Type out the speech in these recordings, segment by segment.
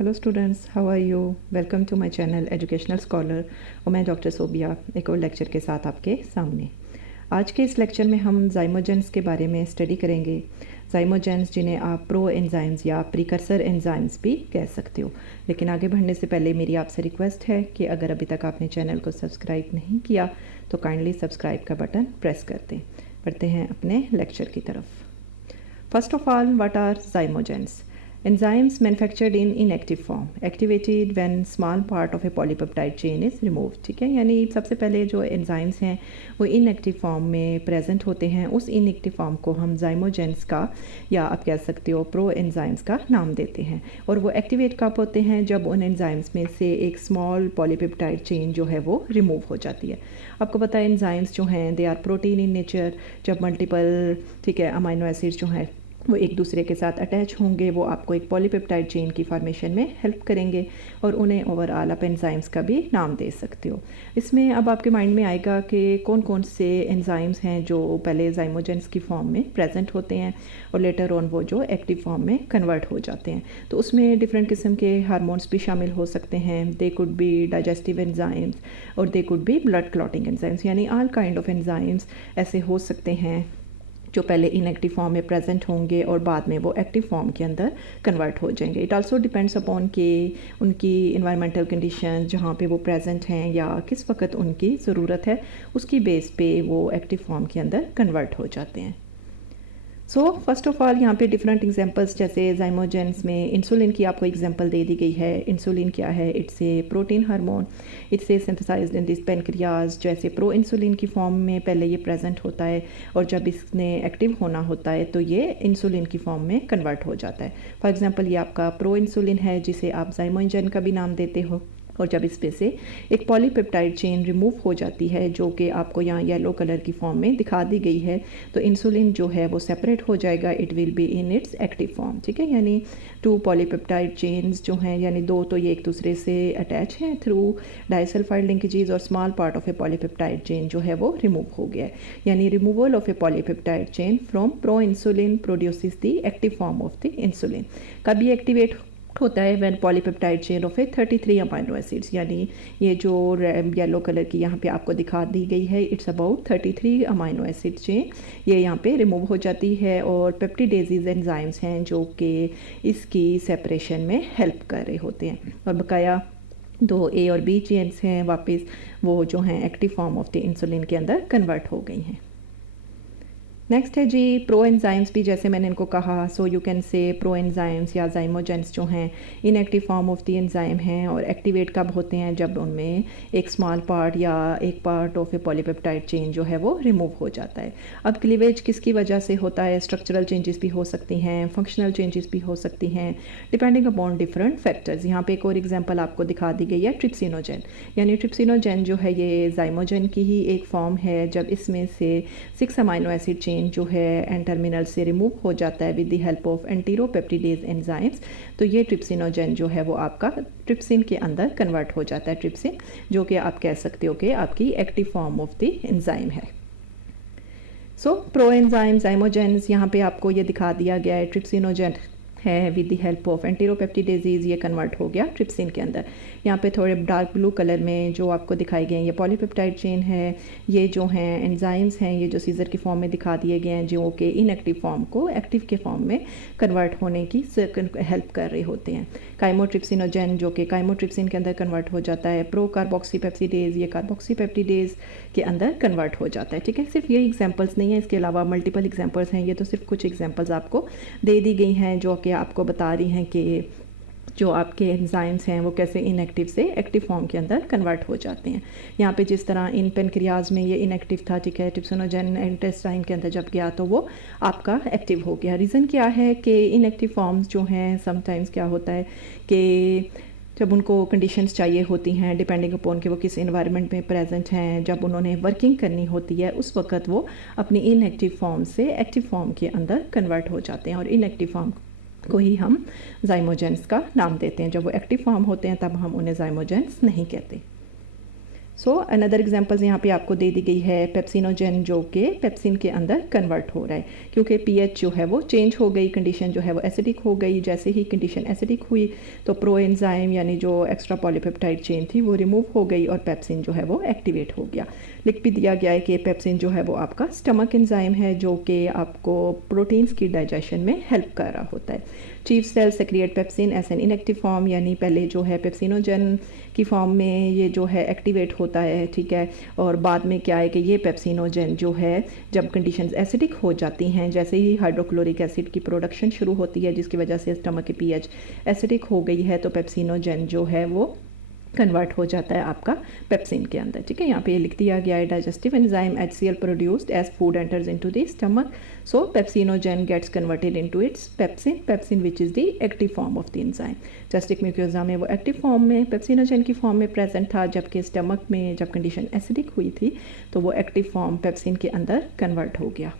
Hello students, how are you? Welcome to my channel educational scholar. और मैं doctor Sobia एक और लेक्चर के साथ आपके सामने। आज के इस लेक्चर में हम zymogens के बारे में स्टडी करेंगे। zymogens जिन्हें आप प्रो एंजाइम्स या प्रीकर्सर एंजाइम्स भी कह सकते हो। लेकिन आगे बढ़ने से पहले मेरी आपसे रिक्वेस्ट है कि अगर अभी तक आपने चैनल को सब्सक्राइब नहीं किया तो काइंडली सब्सक्राइब का बटन प्रेस कर दें। बढ़ते हैं अपने लेक्चर की तरफ। First of all, what are zymogens? Enzymes manufactured in inactive form, activated when small part of a polypeptide chain is removed। ठीक है, यानी सबसे पहले जो एंजाइम्स हैं वो इनएक्टिव फॉर्म में प्रेजेंट होते हैं। उस इनएक्टिव फॉर्म को हम zymogens का या आप कह सकते हो प्रो एंजाइम्स का नाम देते हैं। और वो एक्टिवेट कब होते हैं? जब उन एंजाइम्स में से एक स्मॉल पॉलीपेप्टाइड चेन जो है वो रिमूव हो जाती है। आपको पता है एंजाइम्स जो हैं they are protein in nature. जब मल्टीपल ठीक है अमाइनो एसिड्स जो हैं वो एक दूसरे के साथ अटैच होंगे, वो आपको एक पॉलीपेप्टाइड चेन की फॉर्मेशन में हेल्प करेंगे और उन्हें ओवरऑल आप एंजाइम्स का भी नाम दे सकते हो। इसमें अब आपके माइंड में आएगा कि कौन कौन से एंजाइम्स हैं जो पहले zymogens की फॉर्म में प्रेजेंट होते हैं और लेटर ऑन वो जो एक्टिव फॉर्म में कन्वर्ट हो जाते हैं। तो उसमें डिफरेंट किस्म के हार्मोन्स भी शामिल हो सकते हैं। They could be digestive enzymes और they could be blood clotting enzymes, यानी ऑल काइंड ऑफ एंजाइम्स ऐसे हो सकते हैं जो पहले इनएक्टिव फॉर्म में प्रेजेंट होंगे और बाद में वो एक्टिव फॉर्म के अंदर कन्वर्ट हो जाएंगे। इट आल्सो डिपेंड्स अपॉन कि उनकी इन्वायरमेंटल कंडीशन जहाँ पे वो प्रेजेंट हैं या किस वक्त उनकी ज़रूरत है, उसकी बेस पे वो एक्टिव फॉर्म के अंदर कन्वर्ट हो जाते हैं। सो फर्स्ट ऑफ ऑल यहाँ पे डिफरेंट एग्जांपल्स, जैसे zymogens में इंसुलिन की आपको एग्जांपल दे दी गई है। इंसुलिन क्या है? It's a protein hormone. It's a synthesized in this pancreas. जैसे प्रो इंसुलिन की फॉर्म में पहले ये प्रेजेंट होता है और जब इसने एक्टिव होना होता है तो ये इंसुलिन की फॉर्म में कन्वर्ट हो जाता है। फॉर एग्जाम्पल ये आपका प्रो इंसुलिन है जिसे आप zymogen का भी नाम देते हो। और जब इसमें से एक पॉलीपेप्टाइड चेन रिमूव हो जाती है जो कि आपको यहाँ येलो कलर की फॉर्म में दिखा दी गई है, तो इंसुलिन जो है वो सेपरेट हो जाएगा। It will be in its active form. ठीक है, यानी टू पॉलीपेप्टाइड चेन्स जो हैं, यानी दो तो ये एक दूसरे से अटैच हैं थ्रू डाइसल्फाइड लिंकेजेस और small part of A polypeptide chain जो है वो रिमूव हो गया है। यानी removal of A polypeptide chain from pro insulin produces the active form of the insulin. कब ये एक्टिवेट होता है? When polypeptide chain of A 33 amino acids, यानी ये जो येलो कलर की यहाँ पे आपको दिखा दी गई है, it's about 33 amino acid chain ये यहाँ पे रिमूव हो जाती है। और पेप्टिडेजीज एंजाइम्स हैं जो कि इसकी सेपरेशन में हेल्प कर रहे होते हैं। और बकाया दो ए और बी चेन्स हैं वापस वो जो हैं active form of the insulin के अंदर कन्वर्ट हो गई हैं। नेक्स्ट है जी प्रो एंजाइम्स भी, जैसे मैंने इनको कहा। So you can say pro enzymes या zymogens जो हैं inactive form of the enzyme हैं और एक्टिवेट कब होते हैं? जब उनमें एक स्मॉल पार्ट या एक part of A polypeptide chain जो है वो रिमूव हो जाता है। अब क्लीवेज किसकी वजह से होता है? स्ट्रक्चरल चेंजेस भी हो सकती हैं, फंक्शनल चेंजेस भी हो सकती हैं, डिपेंडिंग अपॉन डिफरेंट फैक्टर्स। यहाँ पे एक और एग्जाम्पल आपको दिखा दी गई है, ट्रिप्सिनोजेन। यानी ट्रिप्सिनोजेन जो है ये zymogen की ही एक फॉर्म है। जब इसमें से 6 अमाइनो एसिड चेन जो है एंड टर्मिनल से रिमूव हो जाता है with the help of enteropeptidase enzymes, तो ये ट्रिप्सिनोजेन जो है वो आपका ट्रिप्सिन के अंदर कन्वर्ट हो जाता है। ट्रिप्सिन जो कि आप कह सकते हो कि आपकी active form of the enzyme है। सो प्रो एंजाइम zymogens यहाँ पे आपको ये दिखा दिया गया है। ट्रिप्सिनोजेन है विद द हेल्प ऑफ एंटीरोपेप्टिडेजीज ये कन्वर्ट हो गया ट्रिप्सिन के अंदर। यहाँ पे थोड़े डार्क ब्लू कलर में जो आपको दिखाई गए हैं ये पॉलीपेप्टाइड चेन है। ये जो हैं एंजाइम्स हैं ये जो सीजर की फॉर्म में दिखा दिए गए हैं जो कि इनएक्टिव फॉर्म को एक्टिव के फॉर्म में कन्वर्ट होने की हेल्प कर रहे होते हैं। काइमोट्रिप्सिनोजेन जो कि काइमोट्रिप्सिन के अंदर कन्वर्ट हो जाता है। प्रो कार्बोक्सीपेप्सिडेज ये कार्बोक्सीपेप्टिडेज के अंदर कन्वर्ट हो जाता है। ठीक है, सिर्फ ये एग्जाम्पल्स नहीं है, इसके अलावा मल्टीपल एग्जाम्पल्स हैं। ये तो सिर्फ कुछ एग्जाम्पल्स आपको दे दी गई हैं जो कि आपको बता रही हैं कि जो आपके एंजाइम्स हैं वो कैसे इनएक्टिव से एक्टिव फॉर्म के अंदर कन्वर्ट हो जाते हैं। यहाँ पे जिस तरह इन पेनक्रियाज में ये इनएक्टिव था, ठीक है, ट्रिप्सिनोजेन इंटेस्टाइन के अंदर जब गया तो वो आपका एक्टिव हो गया। रीज़न क्या है कि इनएक्टिव फॉर्म्स जो हैं समटाइम्स क्या होता है कि जब उनको कंडीशंस चाहिए होती हैं डिपेंडिंग अपॉन कि वो किस एनवायरनमेंट में प्रेजेंट हैं, जब उन्होंने वर्किंग करनी होती है उस वक्त वो अपनी इनएक्टिव फॉर्म से एक्टिव फॉर्म के अंदर कन्वर्ट हो जाते हैं और इनएक्टिव फॉर्म को ही हम zymogens का नाम देते हैं। जब वो एक्टिव फॉर्म होते हैं तब हम उन्हें zymogens नहीं कहते। सो अनदर एग्जांपल्स यहाँ पे आपको दे दी गई है पेप्सिनोजेन जो कि पेप्सिन के अंदर कन्वर्ट हो रहा है क्योंकि पीएच जो है वो चेंज हो गई, कंडीशन जो है वो एसिडिक हो गई। जैसे ही कंडीशन एसिडिक हुई तो प्रोएंजाइम यानी जो एक्स्ट्रा पॉलीपेप्टाइड चेन थी वो रिमूव हो गई और पेप्सिन जो है वो एक्टिवेट हो गया। लिख भी दिया गया है कि पेप्सिन जो है वो आपका स्टमक एंजाइम है जो कि आपको प्रोटीन्स की डाइजेशन में हेल्प कर रहा होता है। Chief cell secrete pepsin as an inactive form, यानी पहले जो है पेप्सिनोजन की फॉर्म में ये जो है एक्टिवेट होता है, ठीक है। और बाद में क्या है कि ये पेप्सिनोजन जो है जब कंडीशंस एसिडिक हो जाती हैं, जैसे ही हाइड्रोक्लोरिक एसिड की प्रोडक्शन शुरू होती है जिसकी वजह से स्टमक की पीएच एसिडिक हो गई है, तो पेप्सिनोजन जो है वो कन्वर्ट हो जाता है आपका पेप्सिन के अंदर, ठीक है। यहाँ पे ये लिख दिया गया है digestive enzyme HCl produced as food enters into the stomach, so pepsinogen gets converted into its pepsin which is the active form of the enzyme. Gastric mucosa में वो एक्टिव फॉर्म में पेप्सिनोजेन की फॉर्म में present था, जबकि stomach में जब condition acidic हुई थी तो वो एक्टिव फॉर्म पेप्सिन के अंदर कन्वर्ट हो गया।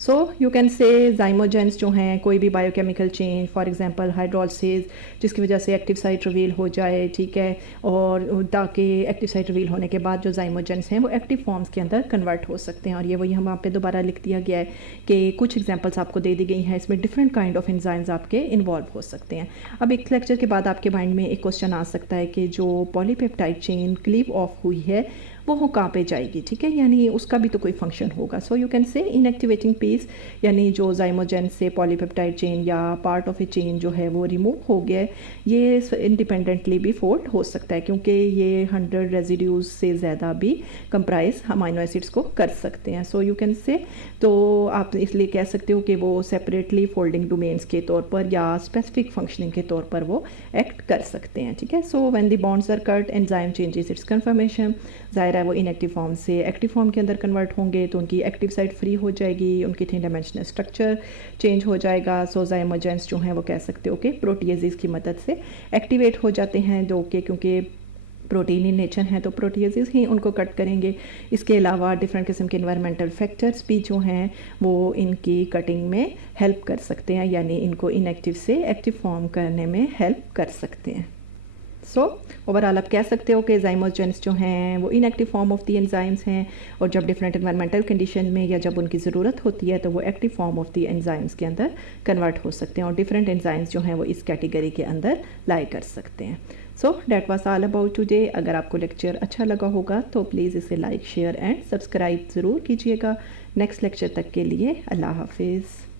So you can say zymogens जो हैं कोई भी biochemical change, for example hydrolysis जिसकी वजह से एक्टिव साइट रिवील हो जाए, ठीक है, और ताकि एक्टिव साइट रिवील होने के बाद जो zymogens हैं वो एक्टिव फॉर्म्स के अंदर कन्वर्ट हो सकते हैं। और ये वही हम यहाँ पे दोबारा लिख दिया गया है कि कुछ एग्जांपल्स आपको दे दी गई हैं, इसमें डिफरेंट काइंड ऑफ एंजाइम्स आपके इन्वॉल्व हो सकते हैं। अब एक लेक्चर के बाद आपके माइंड में एक क्वेश्चन आ सकता है कि जो पॉलीपेप्टाइड चेन क्लीव ऑफ हुई है वो कहाँ पे जाएगी, ठीक है, यानी उसका भी तो कोई फंक्शन होगा। So you can say इनएक्टिवेटिंग piece, यानी जो zymogen से पॉलीपेप्टाइड चेन या पार्ट ऑफ ए चेन जो है वो रिमूव हो गया, ये इंडिपेंडेंटली भी फोल्ड हो सकता है क्योंकि ये 100 रेजिड्यूज से ज़्यादा भी कंप्राइज अमाइनो एसिड्स को कर सकते हैं। सो यू कैन से, तो आप इसलिए कह सकते हो कि वो सेपरेटली फोल्डिंग डोमेन्स के तौर पर या स्पेसिफिक फंक्शनिंग के तौर पर वो एक्ट कर सकते हैं, ठीक है। So when the bonds are cut enzyme changes its conformation, जाहिर है वो इनएक्टिव फॉर्म से एक्टिव फॉर्म के अंदर कन्वर्ट होंगे तो उनकी एक्टिव साइट फ्री हो जाएगी, उनकी 3 डायमेंशनल स्ट्रक्चर चेंज हो जाएगा। सो zymogens जो हैं वो कह सकते हो कि प्रोटीएजेस की मदद से एक्टिवेट हो जाते हैं, जो कि क्योंकि प्रोटीन इन नेचर है तो प्रोटीएजेस ही उनको कट करेंगे। इसके अलावा डिफरेंट किस्म के इन्वायरमेंटल फैक्टर्स भी जो हैं वो इनकी कटिंग में हेल्प कर सकते हैं, यानी इनको इनएक्टिव से एक्टिव फॉर्म करने में हेल्प कर सकते हैं। सो ओवरऑल आप कह सकते हो कि zymogens जो हैं वो inactive form of the enzymes हैं, और जब डिफरेंट एनवायरमेंटल कंडीशन में या जब उनकी ज़रूरत होती है तो वो active form of the enzymes के अंदर कन्वर्ट हो सकते हैं, और डिफरेंट एंजाइम्स जो हैं वो इस कैटेगरी के अंदर लाई कर सकते हैं। So that was all about today. अगर आपको लेक्चर अच्छा लगा होगा तो प्लीज़ इसे लाइक, शेयर एंड सब्सक्राइब ज़रूर कीजिएगा। नेक्स्ट लेक्चर तक के लिए अल्लाह हाफिज़।